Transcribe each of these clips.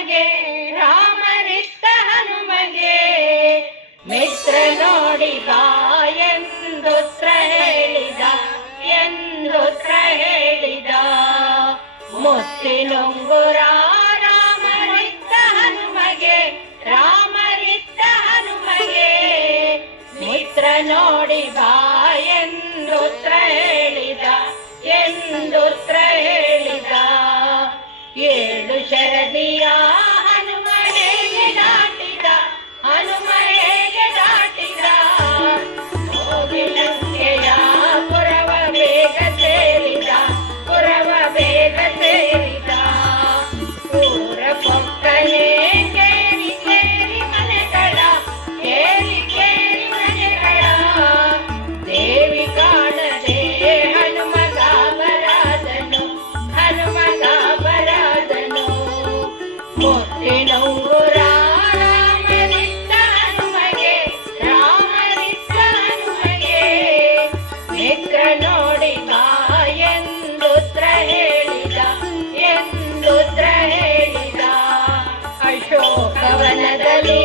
ಹನುಮಗೆ ರಾಮರಿತ್ತ ಹನುಮಗೆ. ಮಿತ್ರ ನೋಡಿ ಬಾ ಎಂದುತ್ರ ಹೇಳಿದ ಎಂದುತ್ರ ಹೇಳಿದ. ಮುತ್ತಿನೊಂಗುರ ರಾಮರಿತ್ತ ಹನುಮಗೆ ರಾಮರಿತ್ತ ಹನುಮಗೆ. ಮಿತ್ರ ನೋಡಿ ಬಾ ಎಂದುತ್ರ ಹೇಳಿದ ಎಂದುತ್ರ ಹೇಳಿದ. ಏಳು ಶರದಿಯ ಭವನದಲ್ಲಿ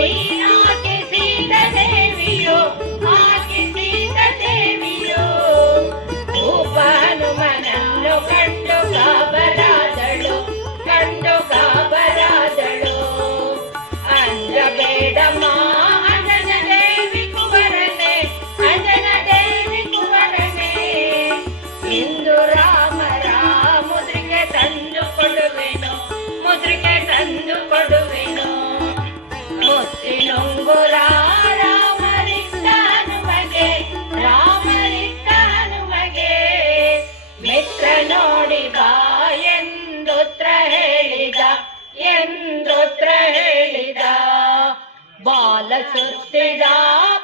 ಬಾಲ ಸುತ್ತಿದ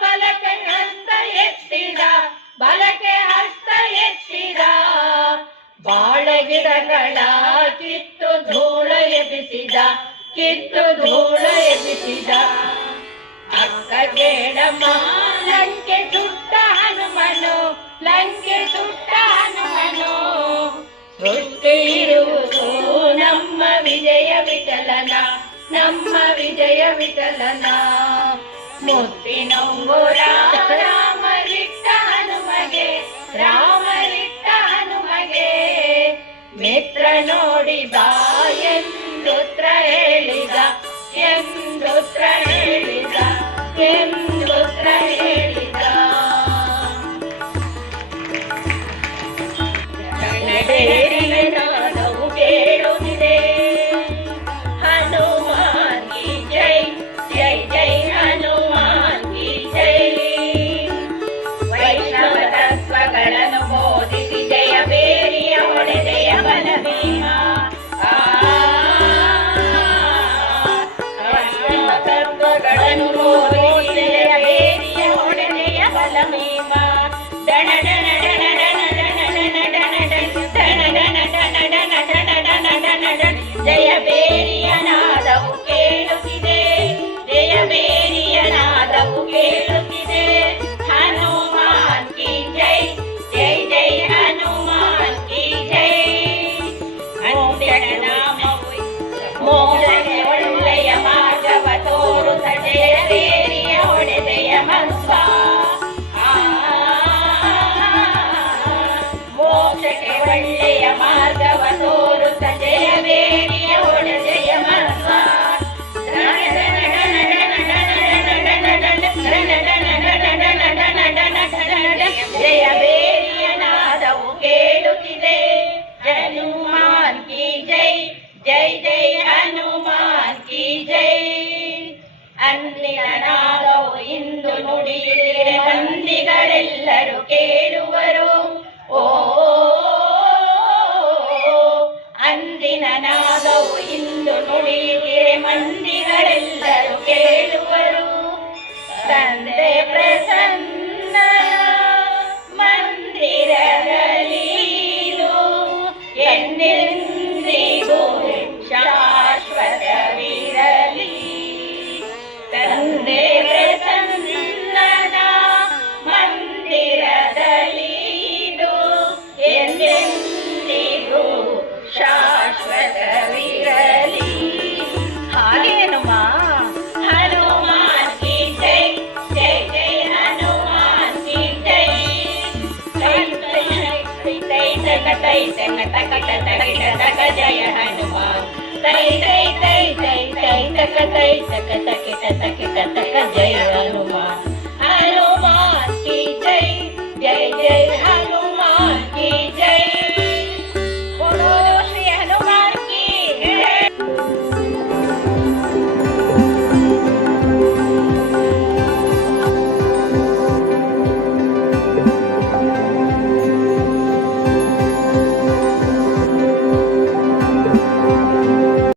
ಬಲಕೆ ಹಸ್ತ ಎತ್ತಿದ ಬಲಕೆ ಹಸ್ತ ಎತ್ತಿದ ಬಾಳ ಗಿಡಗಳ ಕಿತ್ತು ಧೂಳ ಎಬ್ಬಿಸಿದ ಕಿತ್ತು ಧೂಳ ಎಬ್ಬಿಸಿದ ಅಕ್ಕ ಕೇಳಮ್ಮ ಲಂಕೆ ಸುಟ್ಟ ಹನುಮನು ಲಂಕೆ ಸುಟ್ಟ ಹನುಮನು ಸೃಷ್ಟಿ ಇರುವುದು ನಮ್ಮ ವಿಜಯ ವಿಠಲನ ನಮ್ಮ ವಿಜಯ ವಿಠಲನ. ಮುತ್ತಿನೊಂಗುರ ರಾಮರಿಟ್ಟ ಹನುಮಗೆ ರಾಮರಿಟ್ಟ ಹನುಮಗೆ. ಮಿತ್ರ ನೋಡಿ ಬಾ ಎಂದುತ್ರ ಹೇಳಿದ ಎಂದುತ್ರ ಹೇಳಿದ ಎಂದುತ್ರ ಅಂದಿನ ನಾದವು ಇಂದು ನುಡಿಯಿರೆ ಮಂದಿಗಳೆಲ್ಲರೂ ಕೇಳುವರು. ಓ, ಅಂದಿನ ನಾದವು ಇಂದು ನುಡಿಯಿರೆ ಮಂದಿಗಳೆಲ್ಲರೂ ಕೇಳುವರು. ತಂದೆ ಪ್ರಸನ್ನ जय हनुमान तै तै तै तै तै तक तै तक तक तक तक जय हनुमान हनुमान की जय जय जय हनुमान